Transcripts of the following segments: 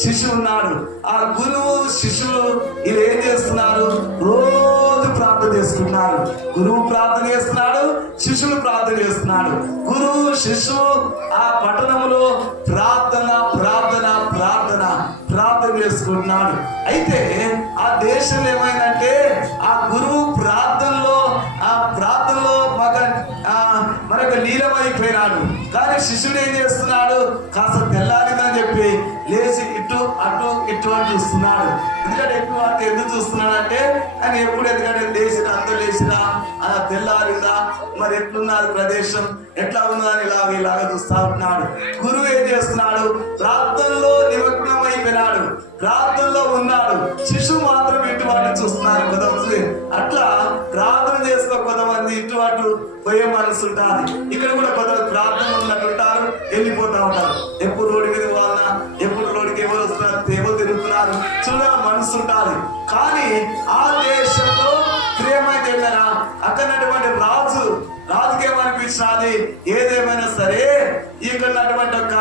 శిశువు ఉన్నాడు ఆ గురువు శిశువు వీళ్ళు ఏం చేస్తున్నారు? రోజు ప్రార్థన చేస్తున్నారు గురువు ప్రార్థన చేస్తున్నాడు శిష్యులు ప్రార్థన చేస్తున్నాడు. గురువు శిశువు ఆ పట్టణంలో ప్రార్థన ప్రార్థన ప్రార్థన ప్రార్థన చేసుకుంటున్నాడు. అయితే ఆ దేశంలో ఏమైందంటే ఆ గురువు ప్రార్థనలో ఆ ప్రార్థనలో మగ ఆ, మనకు కానీ శిష్యుడు ఏం చేస్తున్నాడు? కాస్త తెల్లారిందని చెప్పి లేచి ఇటు అటు ఇటు అని చూస్తున్నాడు. ఎందుకంటే ఎక్కువ అటు ఎందుకు చూస్తున్నాడు అంటే ఆయన ఎప్పుడు ఎందుకంటే లేచిన అంత లేచినా అలా తెల్లారిందా మరి ఎట్లున్నారు ప్రదేశం ఎట్లా ఉన్నదని ఇలాగ ఇలాగ చూస్తా ఉన్నాడు. గురువు ఏం చేస్తున్నాడు? ప్రార్థనలో నిమగ్నమైపోయినాడు ప్రార్థనలో ఉన్నాడు. శిశువు మాత్రం ఇటు అటు చూస్తున్నారు కొంతమంది అట్లా ప్రార్థన చేసుకో కొంతమంది ఇటు అటు పోయే మనసు ఉంటుంది. ఇక్కడ కూడా కొంతమంది ప్రార్థన ఉన్నట్టు ఉంటారు వెళ్ళిపోతా ఉంటారు. తిరుగుతున్నారు మనసు ఉండాలి కానీ ఆ దేశంలో ప్రేమైతే వెళ్ళారా అక్కడ అటువంటి రాజు రాజుకి ఏదేమైనా సరే ఇక్కడ అటువంటి ఒక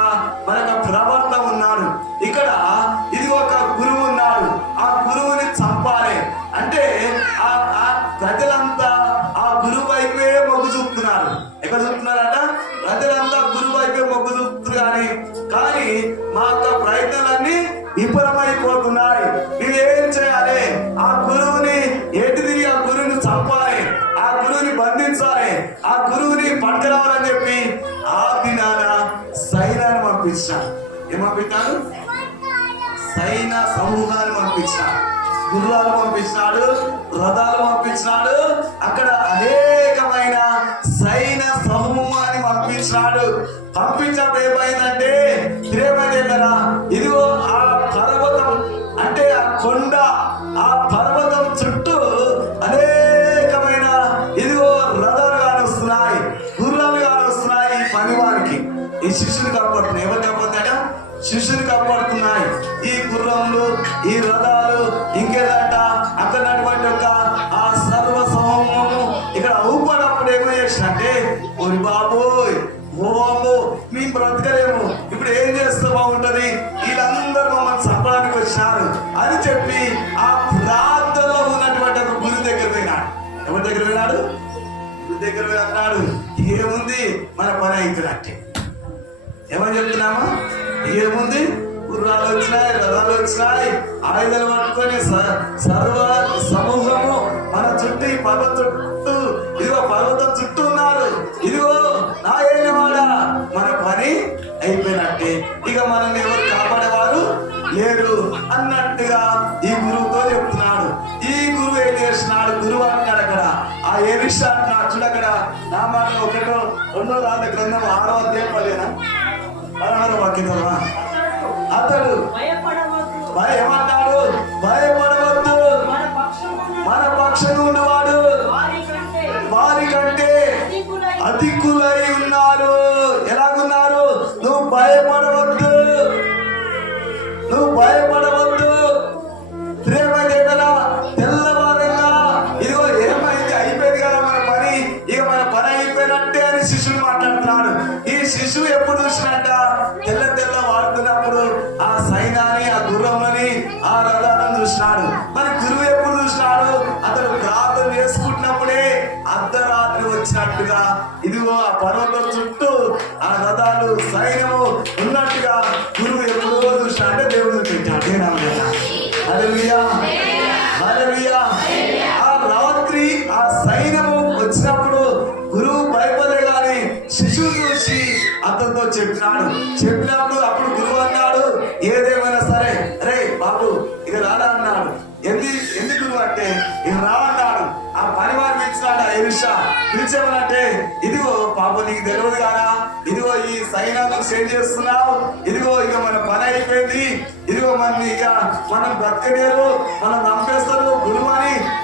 చంపాలి. ఆ గురువుని బంధించాలి. ఆ గురువుని పట్టుకురావాలని చెప్పి ఆ దినాన సైనాన్ని పంపించారు ఏం సైన సమూహాన్ని పంపించాడు గుర్రాలు పంపించినాడు రథాలు పంపించినాడు అక్కడ అనేకమైన సైన సమూహాన్ని పంపించినాడు. పంపించాడు ఈ శిష్యుని కాపాడుతున్నాయి ఎవరు కాపాడుతాడా శిష్యుని కాపాడుతున్నాయి. ఈ గుర్రములు ఈ రథాలు ఇంకేదట? అక్కడ యొక్క ఆ సర్వ సమూహము ఇక్కడ ఊపడప్పుడు ఏమో చేసినట్టే ఒరి బాబోయ్ ఓ మేము బ్రతకలేము. ఇప్పుడు ఏం చేస్తే బాగుంటది? వీళ్ళందరూ మమ్మల్ని చంపడానికి వచ్చినారు అని చెప్పి ఆ ప్రాంతంలో ఉన్నటువంటి ఒక గురి దగ్గర పోయినాడు. ఎవరి దగ్గర పోయినాడు? గురి దగ్గర పోయి అన్నాడు ఏముంది? మన పని అవుతున్నట్టే ఏమని చెప్తున్నామా? ఏముంది? గుర్రాలు వచ్చినాయి రథాలు వచ్చినాయి. ఆయుధాలు పట్టుకొని స- సర్వ సమూహము మన చుట్టూ ఈ పర్వత చుట్టూ ఇదిగో పర్వతం చుట్టూ ఉన్నారు. ఇదిగో నా ఏలినవాడా మన పని అయిపోయినట్టే. ఇక మనల్ని ఎవరు కాపాడేవారు? లేరు. అన్నట్టుగా ఈ గురువుతో చెప్తున్నాడు. ఈ గురువు ఏం చేస్తున్నాడు? గురువు అంటున్నాడు అక్కడ. ఆ ఏ విషయాన్ని అంటున్నాడు. అక్కడ. నా మాట ఒకటో రెండో రాత గ్రంథం ఆరో అధ్యాయం పదేనా పదహారు వాక్యంలో అతడు భయపడవద్దు. భయ ఇదిగో ఆ పర్వతం చుట్టూ ఆ రథాలు సైన్యము ఉన్నట్టుగా గురువు ఎప్పుడో చూసినా అంటే దేవుడు పెట్టాడు దేనామయ్య. ఆ రాత్రి ఆ సైన్యము వచ్చినప్పుడు గురువు భయపడే గాని శిశువు చూసి అతనితో చెప్పినాడు. చెప్పినప్పుడు అప్పుడు గురువు అన్నాడు ఏదేమైనా సరే రే బాబు ఇక రాడా అన్నాడు. ఎందుకు ఎందుకు అంటే ఇక రా ఎలిషా పిలిచేమనంటే ఇదిగో పాపం నీకు తెలియదు కానా ఇదిగో ఈ సైన్యాన్ని సేవ్ చేస్తున్నావు. ఇదిగో ఇక మన పని అయిపోయింది. ఇదిగో మన ఇక మనం బ్రతకలేరు. మనం చంపేస్తారు. గురువు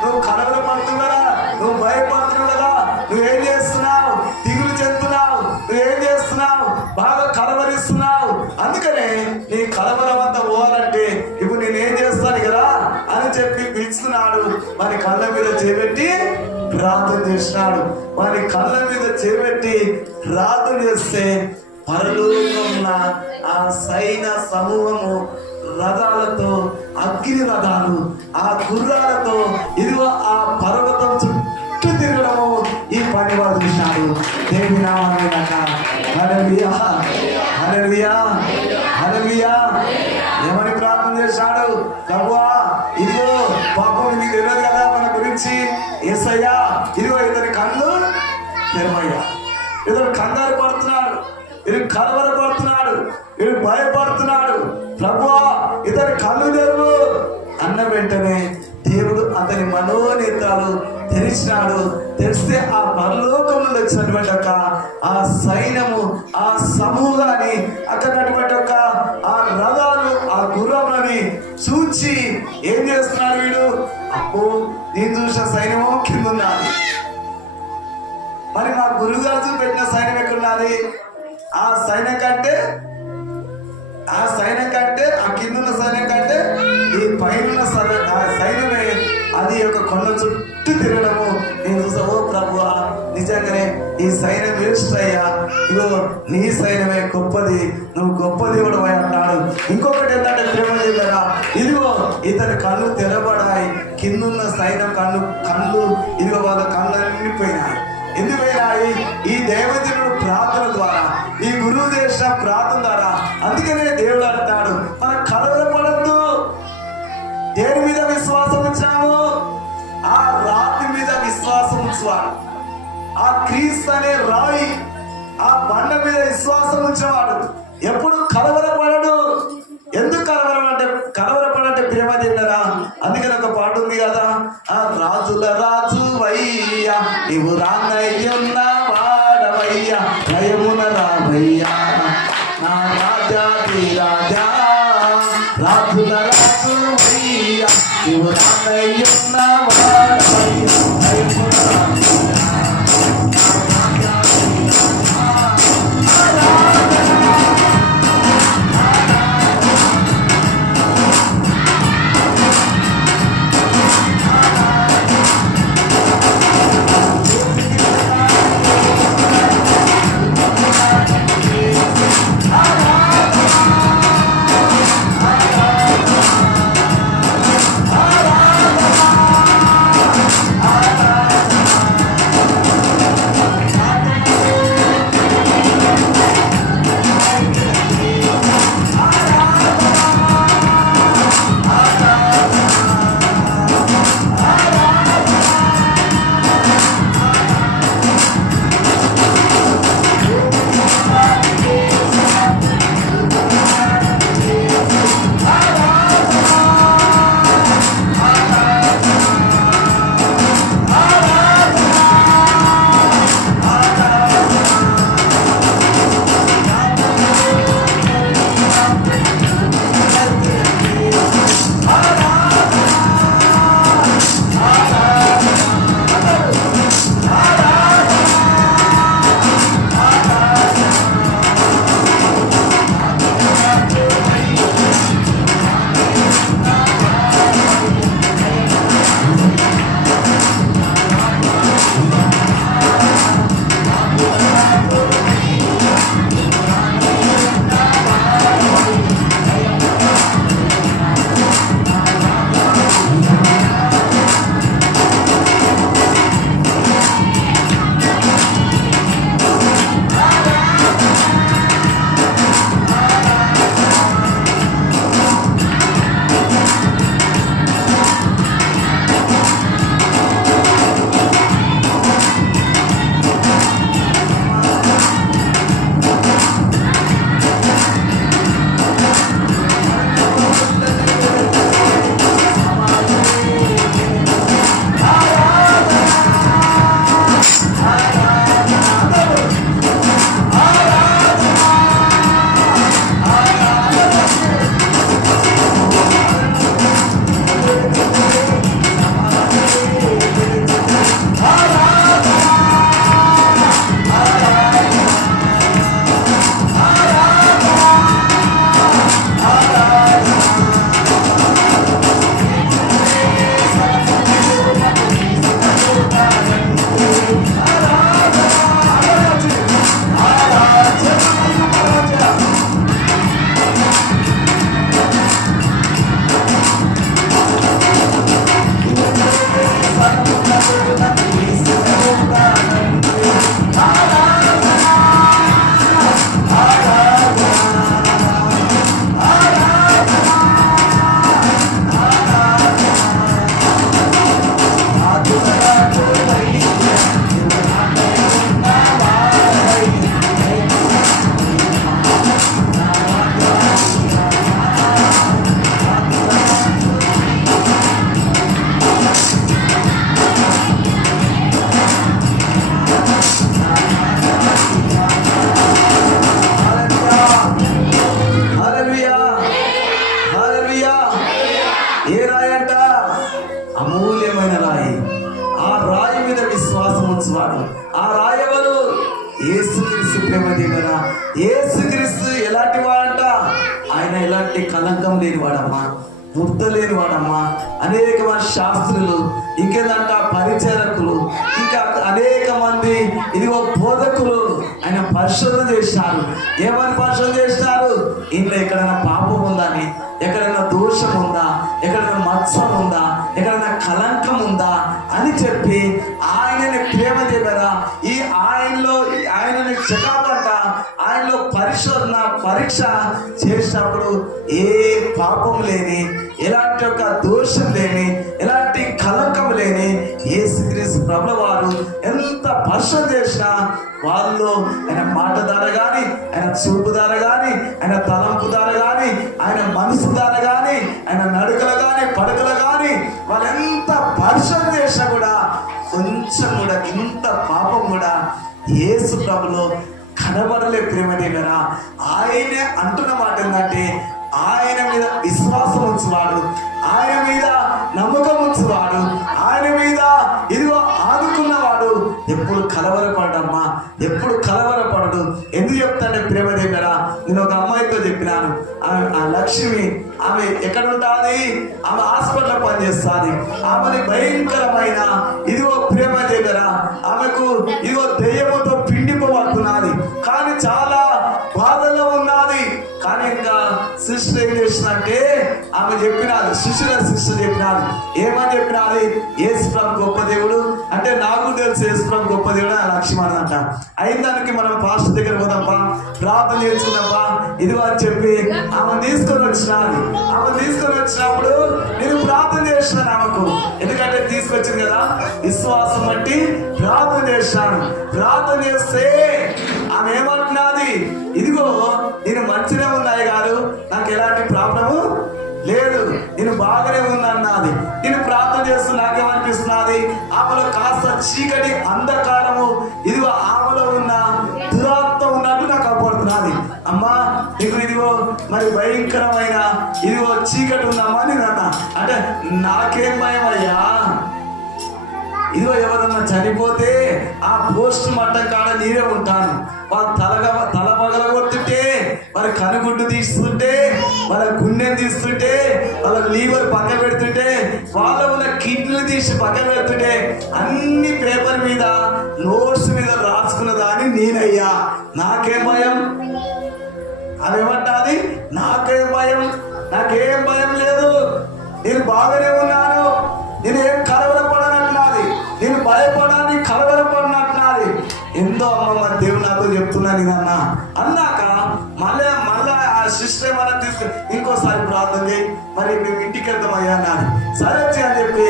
నువ్వు కలవర పడుతున్నావు కదా. నువ్వు భయపడుతున్నావు కదా. నువ్వేం చేస్తున్నావు? దిగులు చెందుతున్నావు. నువ్వేం చేస్తున్నావు? బాగా కలవరిస్తున్నావు. అందుకనే నీ కలవరం అంతా పోవాలంటే ఇప్పుడు నేనేం చేస్తాను కదా? అని చెప్పి పిలుచుకున్నాడు. మరి కళ్ళ మీద చేపెట్టి ప్రార్థన చేసినాడు మరి కళ్ళ మీద చేపెట్టి ప్రార్థన చేస్తే పరలోకంలో ఆ సైన సమూహము రథాలతో అగ్ని రథాలు ఆ గుర్రాలతో ఇదిగో ఆ పర్వతం చుట్టూ తిరగడము ఈ పని వారు చూశాడు. దేవి నామాన్ని తెలిసినాడు తెలిస్తే ఆ పరలోకంలో నుండి వచ్చినటువంటి ఒక ఆ సైన్యము ఆ సమూహాన్ని అక్కడటువంటి ఉన్నటువంటి ఒక ఆ రథాలు ఆ గుర్రములని చూచి ఏం చేస్తున్నాడు వీడు? అప్పు నేను చూసిన సైన్యము కింద ఉన్నది. మరి మా గురువు గారు చూపెట్టిన సైన్యం ఎక్కడున్నది? ఆ సైన్యం కంటే ఆ సైన్యం కంటే ఆ కింద ఉన్న సైన్యం కంటే ఈ పైన ఆ సైన్యమే అది ఒక కొండ చుట్టూ తిరగడము. నీ సైన్యం వేస్ట్ ఇగో నీ సైన్యమే గొప్పది. నువ్వు గొప్ప దేవుడు అన్నాడు ఇంకొకటి ఏంటంటే ప్రేమ చెప్పారా ఇదిగో ఇతని కళ్ళు తెరబడాయి కిందున్న సైన్యం కళ్ళు కళ్ళు ఇదిగో వాళ్ళ కళ్ళు నిండిపోయినాయి. ఎందుకు పోయినాయి ఈ దేవదేవుడు ప్రార్థన ద్వారా ఈ గురువు చేసిన ప్రార్థన ద్వారా. అందుకనే దేవుడు అంటాడు మన కలవరపడద్దు దేని మీద విశ్వాసం ఉంచాము ఆ రాతి మీద విశ్వాసం ఉంచువాడు. ఆ క్రీస్తు అనే రాయి ఆ బండ మీద విశ్వాసం ఉంచేవాడు. ఎప్పుడు కలవరపడడు. ఎందుకు కలవరమంటే కలవరపడంటే ప్రేమ తిన్నరా అందుకని ఒక పాట ఉంది కదా. ఆ రాజుల రాజు వయ్యా నీవు రాంగయ్యున్న వాడవయ్యా భయమున రావయ్యా నా రాజా రాజా రాజుల రాజు వయ్యా నీవు రాంగయ్యున్న ఉంచువాడు. ఆ రాయవరు ఏసుక్రీస్తు ప్రేమ దిగరా ఏసుక్రీస్తు ఎలాంటి వాడంట? ఆయన ఎలాంటి కలంకం లేనివాడమ్మా. ముద్ద లేనివాడమ్మా. అనేక మంది శాస్త్రులు ఇంకేదంట పరిచారకులు ఇంకా అనేక మంది ఇదిగో బోధకులు ఆయన పరిశోధన చేశారు. ఏమని పరిశోధన చేస్తారు ఇంట్లో ఎక్కడైనా పాపం ఉందని ఎక్కడైనా దోషం ఉందా? ఎక్కడైనా మత్సం ఉందా? ఎక్కడైనా అని ఆయనని ప్రేమ చెప్పారా ఈ ఆయనలో ఆయనని చెకాపంట ఆయనలో పరిశోధన పరీక్ష చేసినప్పుడు ఏ పాపం లేని ఎలాంటి ఒక దోషం లేని ఎలాంటి కలంకం లేని యేసుక్రీస్తు ప్రభుల వారు ఎంత పరిశోధన చేసినా వాళ్ళు ఆయన మాట ద్వారా కానీ ఆయన చూపు ద్వారా కానీ ఆయన తలంపు ద్వారా కానీ ఆయన మనసు ద్వారా కానీ ఆయన నడుకలు కానీ పడకలు కానీ వాళ్ళు ఎంత పరిశోధన చేసినా కూడా కొంచెం కూడా ఇంత పాపం కూడా ఏసు ప్రభులో కనబడలే ప్రేమ దగ్గర ఆయనే అంటున్న మాట ఏంటంటే ఆయన మీద విశ్వాసం ఉంచువాడు. ఆయన మీద నమ్మకం ఉంచువాడు. ఆయన మీద ఇదిగో ఆదుకున్నవాడు. ఎప్పుడు కలవరపడమ్మా ఎప్పుడు కలవరపడడు. ఎందుకు చెప్తాంటే ప్రేమ దగ్గర నేను ఒక అమ్మాయితో చెప్పినాను. ఆమె ఆ లక్ష్మి ఆమె ఎక్కడ ఉంటుంది? ఆమె హాస్పిటల్లో పనిచేస్తుంది. ఆమెని భయంకరమైన ఇదిగో ప్రేమ దగ్గర ఆమెకు ఇదిగో ఆమె చెప్పినారు? శిష్యుల శిష్యులు చెప్పినారు. ఏమని చెప్పినారు? ఏసుప్రం గొప్ప దేవుడు. అంటే నాకు తెలుసు ఏసుప్రం గొప్ప దేవుడు అని లక్ష్మణ్ అంట. అయిన దానికి మనం పాస్టర్ దగ్గర పోదాంపా. ప్రార్థన చేసుకుందాంపా ఇదిగో అని చెప్పి ఆమె తీసుకొని వచ్చినాది ఆమె తీసుకొని వచ్చినప్పుడు నేను ప్రార్థన చేసినాను ఆమెకు. ఎందుకంటే తీసుకొచ్చింది కదా విశ్వాసం బట్టి ప్రార్థన చేశాను ప్రార్థన చేస్తే ఆమె ఏమంటున్నది? ఇదిగో నేను మంచిగా ఉన్నాయి గారు. నాకు ఎలాంటి ప్రాబ్లము లేదు నేను బాగానే ఉన్నాన్నది నేను ప్రార్థన చేస్తూ నాకేమనిపిస్తున్నది ఆమెలో కాస్త చీకటి అంధకారము. ఇదిగో ఆమెలో ఉన్న దురాత్మ ఉన్నట్టు నాకు కనపడుతున్నది అమ్మా నీకు ఇదిగో మరి భయంకరమైన ఇదిగో చీకటి ఉందమ్మా నేను అన్నా. అంటే నాకేం భయం అయ్యా? ఇదిగో ఎవరన్నా చనిపోతే ఆ పోస్ట్ మట్టం కాడ నీరే ఉంటాను. వాళ్ళ తలగ తల పగల కొడుతుంటే వాళ్ళ కనుగుడ్డు తీస్తుంటే వాళ్ళ గుండె తీస్తుంటే వాళ్ళ లీవర్ పక్క పెడుతుంటే వాళ్ళ ఉన్న కిడ్నీ తీసి పక్క పెడుతుంటే అన్ని పేపర్ మీద నోట్స్ మీద రాసుకున్న దాన్ని నేనయ్యా. నాకేం భయం? అదేమంటాది? నాకేం భయం? నాకేం భయం లేదు. నేను బాగానే ఉన్నాను. నేను ఏం కలవరపడనట్లున్నది నేను భయపడాన్ని కలవరపడినట్లున్నది ఎంతో అమ్మమ్మ దేవుడు నాతో చెప్తున్నాను నేను అన్న అన్నాక ఇష్టమైన తీసుకుని మనం ఇంకోసారి ప్రార్థన చేయి. మరి మేము ఇంటికి వెళ్దామయ్యా అన్నది సరే అని చెప్పి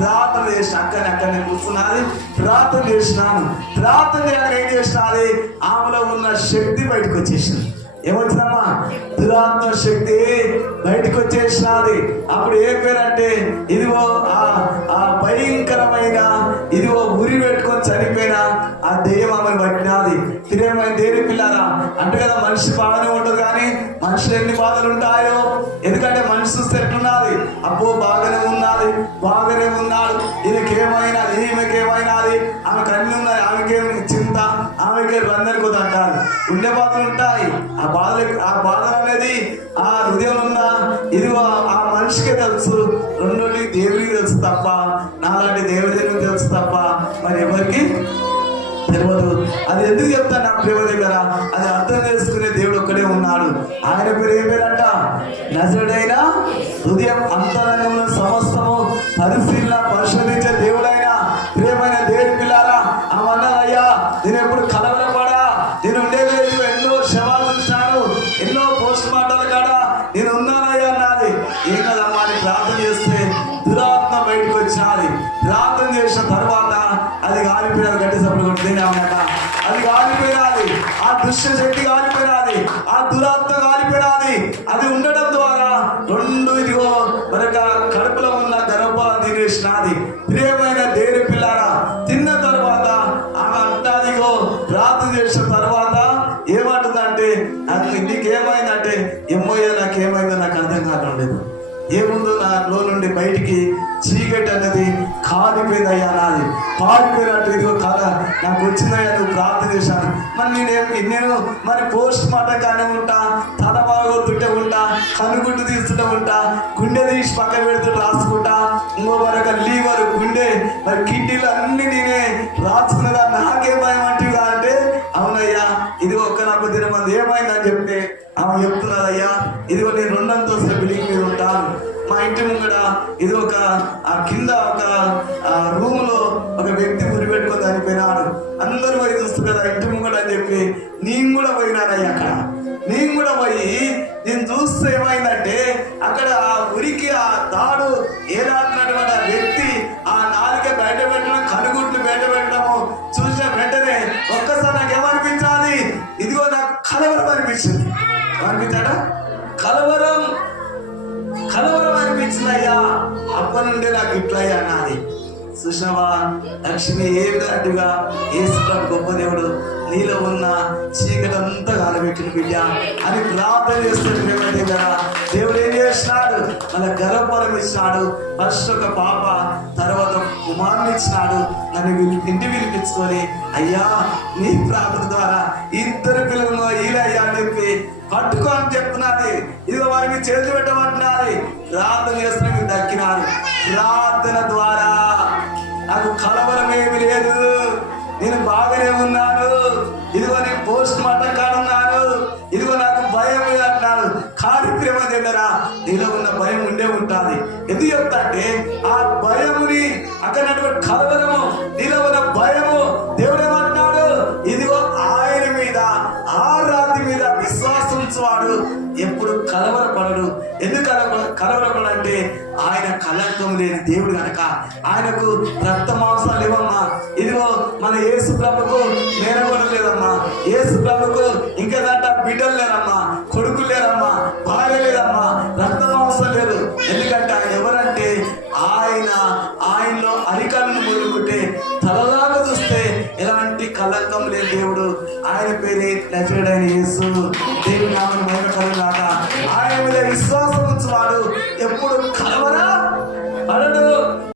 ప్రార్థన చేసిన అక్కని అక్కడనే కూర్చున్నది ప్రార్థన చేసినాను. ప్రార్థన చేయడానికి ఏం చేసినది ఆమెలో ఉన్న శక్తి బయటకు వచ్చేసింది. ఏమొచ్చిందమ్మా? దురాత్మ శక్తి బయటకు వచ్చేసినది. అప్పుడు ఏం పేరంటే ఇదిగో ఆ ఆ భయంకరమైన ఇదిగో ఉరి పెట్టుకొని చనిపోయిన ఆ దెయ్యం ఆమెను పట్టినది. తిరేమైన దేని పిల్లారా? అంటే కదా మనిషి బాగానే మనుషులు ఎన్ని బాధలు ఉంటాయో. ఎందుకంటే మనిషి చూస్తే ఎట్లున్నది? అబ్బో బాగానే ఉన్నది బాగానే ఉన్నాడు. ఈయనకేమైనా ఈమెకేమైనాది? ఆమె అన్ని ఉన్నది ఆమెకేం చింత ఆమెకే రందరికి తగ్గాలి ఉండే బాధలు ఉంటాయి. ఆ బాధలు ఆ బాధలు అనేది ఆ హృదయం ఉన్న ఇదిగో ఆ మనిషికే తెలుసు. రెండోది దేవుడికి తెలుసు తప్ప నాలాంటి దేవుడి తెలుసు తప్ప మరి ఎవరికి? తెలియదు. అది ఎందుకు చెప్తాను నా ప్రేమ దగ్గర? అది అర్థం చేసుకునే దేవుడు ఒక్కడే ఉన్నాడు. ఆయన పేరు ఏం పేరంట? నజరుడైన? హృదయం అంతరంగంలో సమస్తము పరిశీలన ఆ దురాత్మ కాలిపోయినది. అది ఉండడం ద్వారా రెండు ఇదిగో మరొక కడుపులో ఉన్న గర్భాలు తినేసినది ప్రియమైన దేని పిల్లారా తిన్న తర్వాత ఆమె అంటాదిగో రాత్రి చేసిన తర్వాత ఏమంటుందంటే నాకు నీకేమైందంటే ఏమోయ్యా నాకేమైందో నాకు అర్థం కాకుండా లేదు. ఏముందో నాలో నుండి బయటికి చీకటి అన్నది కాలిపోయిందయ్యా నాది. పారిపోయినట్టు ఇదిగో నాకు వచ్చిందయ్యా నువ్వు ప్రార్థన చేశాను. మరి నేనేమి నేను మరి పోస్ట్ మార్టం కానీ ఉంటా తల బాగొత్తుంటే ఉంటా కనుగుడ్డు తీస్తుంటే ఉంటా గుండె తీసి పక్కన పెడుతూ రాసుకుంటా ఇంకో మరొక లీవర్ గుండె మరి కిడ్నీలు అన్ని నేనే రాసుకున్నదా? నాకే భయం అంటే అంటే అవునయ్యా ఇది ఒక్క నాకు దినమంది ఏమైందని చెప్తే ఆమె చెప్తున్నదయ్యా ఇదిగో నేను రెండంతస్తుల బిల్డింగ్ మీద ఉంటాను. మా ఇంటి ముంగడ ఇది ఒక ఆ కింద ఒక రూమ్లో రూమ్లో ఒక వ్యక్తి ఉరి పెట్టుకొని చనిపోయినాడు. అందరూ పోయి చూస్తారు కదా ఇంటి ముంగడ అని చెప్పి నేను కూడా పోయినానయ్య అక్కడ. నేను కూడా పోయి నేను చూస్తే ఏమైందంటే అక్కడ ఆ ఉరికి ఆ తాడు ఏలాడినటువంటి సుషమా లక్ష్మి ఏ విధంగా ఏసుకున్న గొప్ప దేవుడు? నీలో ఉన్న చీకటి అంతా కాలబెట్టిన బిడ్డ. అని ప్రార్థన చేస్తుంది దగ్గర. దేవుడు ఏం చేసినాడు మన గర్భఫలం ఇచ్చినాడు ఫస్ట్ ఒక పాప తర్వాత కుమారుని ఇచ్చినాడు. నన్ను ఇంటి పిలిపించుకొని అయ్యా నీ ప్రార్థన ద్వారా ఇద్దరు పిల్లలను ఈలయ్యా అని చెప్పి పట్టుకో అని చెప్తున్నది. ఇదిగో వారికి చేతి పెట్టమంటున్నది. ప్రార్థన చేస్తున్న మీకు దక్కినారు ప్రార్థన ద్వారా చెప్తా అంటే ఆ భయముని అక్కడ కలవరము నిలవన భయము. దేవుడు ఏమంటున్నాడు? ఇదిగో ఆయన మీద ఆ రాతి మీద విశ్వాసించువాడు ఎప్పుడు కలవరపడడు. ఎందుకు కలవరపడంటే ఆయన కలంకం లేని దేవుడు కనుక ఆయనకు రక్త మాంసాలు లేవమ్మా. ఇదిగో మన యేసు ప్రభుకు నేరగొడం ఏసు యేసు ప్రభుకు Jesus.